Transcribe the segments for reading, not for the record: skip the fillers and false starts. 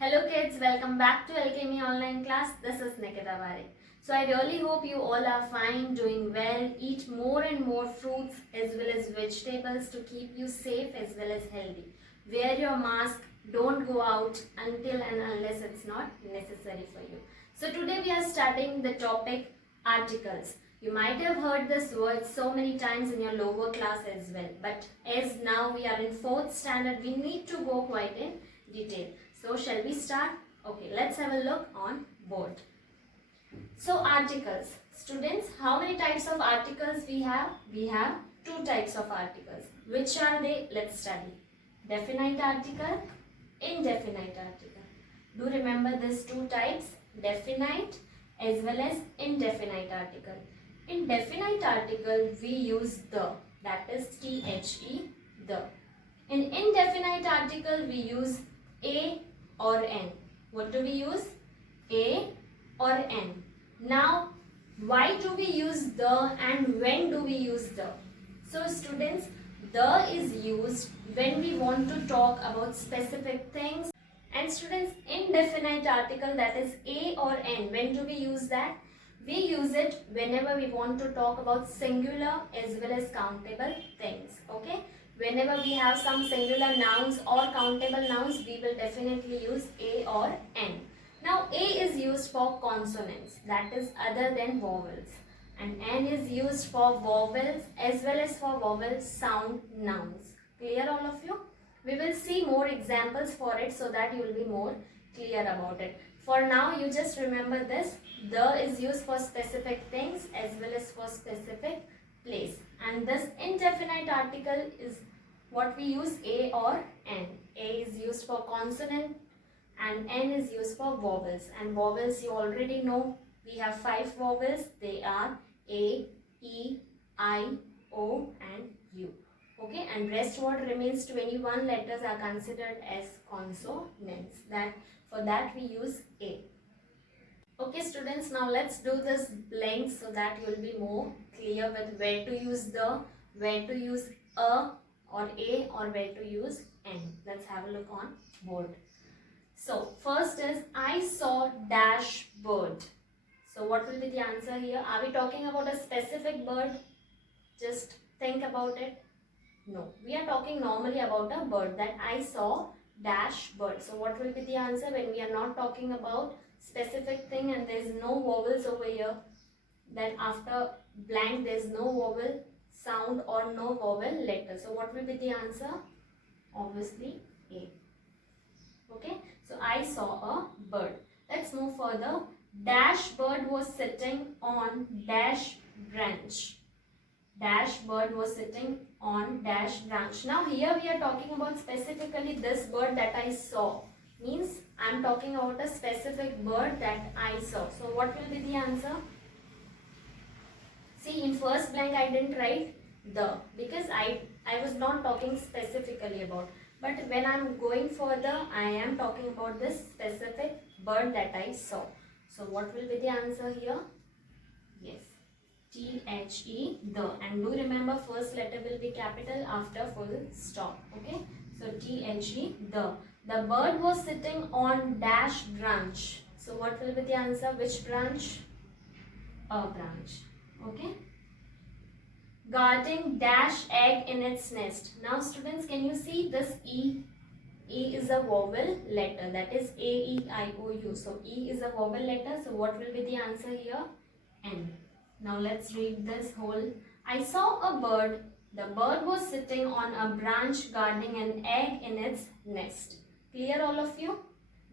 Hello kids, welcome back to Alchemy online class. This is Nikita Varik. So I really hope you all are fine, doing well, eat more and more fruits as well as vegetables to keep you safe as well as healthy. Wear your mask, don't go out until and unless it's not necessary for you. So today we are starting the topic articles. You might have heard this word so many times in your lower class as well, but as now we are in 4th standard, we need to go quite in detail. So shall we start? Okay, let's have a look on board. So articles. Students, how many types of articles we have? We have 2 types of articles. Which are they? Let's study. Definite article, indefinite article. Do remember these 2 types, definite as well as indefinite article. In definite article, we use the, that is the. In indefinite article, we use a or n. What do we use? A or n. Now, why do we use the and when do we use the? So students, the is used when we want to talk about specific things. And students, indefinite article, that is a or n, when do we use that? We use it whenever we want to talk about singular as well as countable things. Okay? Whenever we have some singular nouns or countable nouns, we will definitely use a or n. Now, a is used for consonants, that is other than vowels. And n is used for vowels as well as for vowel sound nouns. Clear all of you? We will see more examples for it so that you will be more clear about it. For now, you just remember this. The is used for specific things as well as for specific place. And this indefinite article is what we use a or n. A is used for consonant and n is used for vowels. And vowels you already know. We have 5 vowels. They are a, e, I, o and u. Okay, and rest what remains 21 letters are considered as consonants. For that we use a. Okay students, now let's do this blank so that you will be more clear with where to use the, where to use a or a or where to use n. Let's have a look on board. So first is I saw dash bird. So what will be the answer here? Are we talking about a specific bird? Just think about it. No, we are talking normally about a bird, that I saw dash bird. So what will be the answer when we are not talking about specific thing and there is no vowels over here? Then after blank there is no vowel sound or no vowel letter. So what will be the answer? Obviously A. Okay, so I saw a bird. Let's move further. Dash bird was sitting on dash branch. Dash bird was sitting on dash branch. Now here we are talking about specifically this bird that I saw. Means I am talking about a specific bird that I saw. So what will be the answer? See, in first blank I didn't write the because I was not talking specifically about. But when I am going further, I am talking about this specific bird that I saw. So what will be the answer here? Yes. T-H-E, the. And do remember first letter will be capital after full stop. Okay. So T-H-E, the. The bird was sitting on dash branch. So what will be the answer? Which branch? A branch. Okay. Guarding dash egg in its nest. Now students, can you see this E? E is a vowel letter, that is A, E, I, O, U. So E is a vowel letter. So what will be the answer here? N. Now let's read this whole. I saw a bird. The bird was sitting on a branch guarding an egg in its nest. Clear all of you?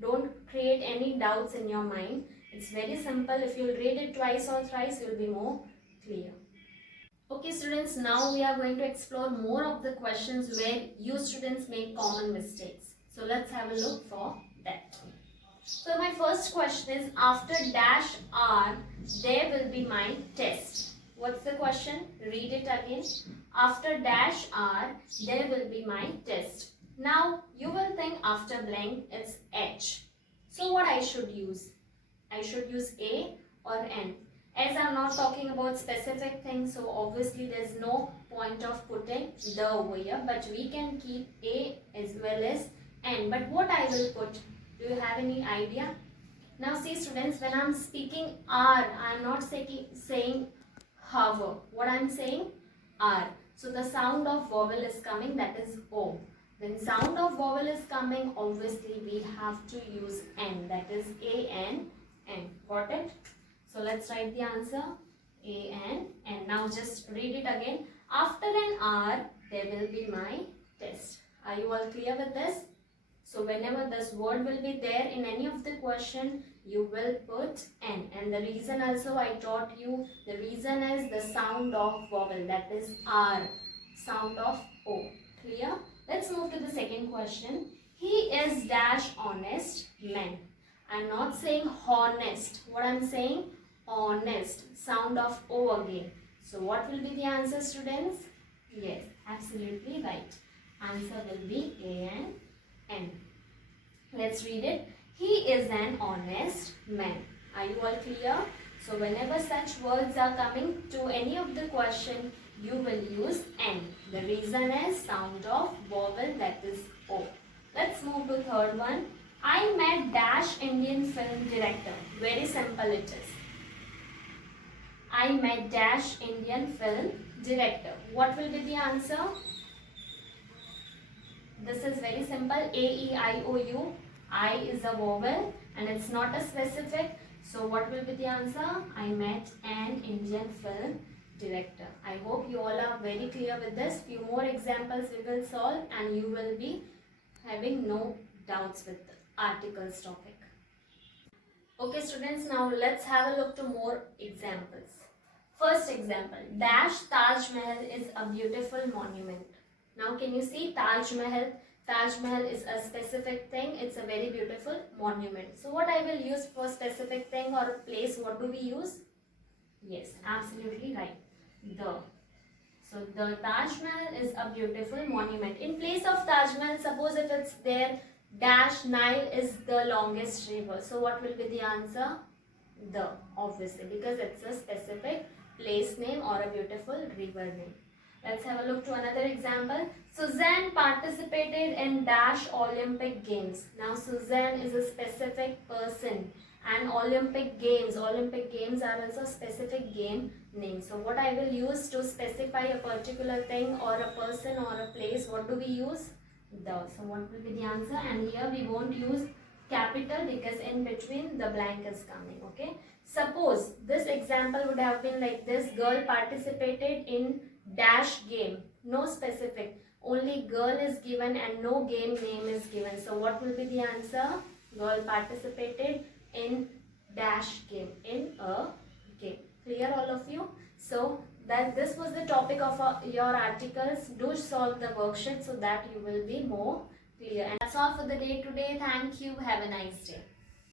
Don't create any doubts in your mind. It's very simple. If you read it twice or thrice, you will be more clear. Okay students, now we are going to explore more of the questions where you students make common mistakes. So let's have a look for that. So my first question is, after dash R, there will be my test. What's the question? Read it again. After dash R, there will be my test. Now you will think after blank it's H. So what I should use? I should use A or N. As I'm not talking about specific things, so obviously there's no point of putting the over here. But we can keep A as well as N. But what I will put? Do you have any idea? Now see students, when I'm speaking R, I'm not saying hover. What I'm saying? R. So the sound of vowel is coming, that is O. When sound of vowel is coming, obviously we have to use N, that is A-N, N. Got it? So let's write the answer, A-N, N. Now just read it again. After an R, there will be my test. Are you all clear with this? So whenever this word will be there in any of the question, you will put N. And the reason also I taught you, the reason is the sound of vowel, that is R, sound of O. Clear? Let's move to the second question. He is dash honest man. I'm not saying honest. What I'm saying? Honest. Sound of O again. So what will be the answer, students? Yes, absolutely right. Answer will be A-N-N. Let's read it. He is an honest man. Are you all clear? So whenever such words are coming to any of the question, you will use N. The reason is sound of vowel, that is O. Let's move to third one. I met dash Indian film director. Very simple it is. I met dash Indian film director. What will be the answer? This is very simple. A-E-I-O-U. I is a vowel and it's not a specific. So what will be the answer? I met an Indian film director. I hope you all are very clear with this. Few more examples we will solve and you will be having no doubts with the articles topic. Okay students, now let's have a look to more examples. First example, dash Taj Mahal is a beautiful monument. Now can you see Taj Mahal? Taj Mahal is a specific thing. It's a very beautiful monument. So what I will use for specific thing or a place, what do we use? Yes, absolutely right. The. So the Taj Mahal is a beautiful monument. In place of Taj Mahal, suppose if it's there, dash Nile is the longest river. So what will be the answer? The, obviously, because it's a specific place name or a beautiful river name. Let's have a look to another example. Suzanne participated in dash Olympic Games. Now Suzanne is a specific person and Olympic Games are also specific game name. So what I will use to specify a particular thing or a person or a place, what do we use? The. So what will be the answer? And here we won't use capital because in between the blank is coming. Okay. Suppose this example would have been like this. Girl participated in dash game. No specific. Only girl is given and no game name is given. So what will be the answer? Girl participated in dash game. In a game. Clear all of you? So that this was the topic of your articles. Do solve the worksheet so that you will be more clear. And that's all for the day today. Thank you. Have a nice day.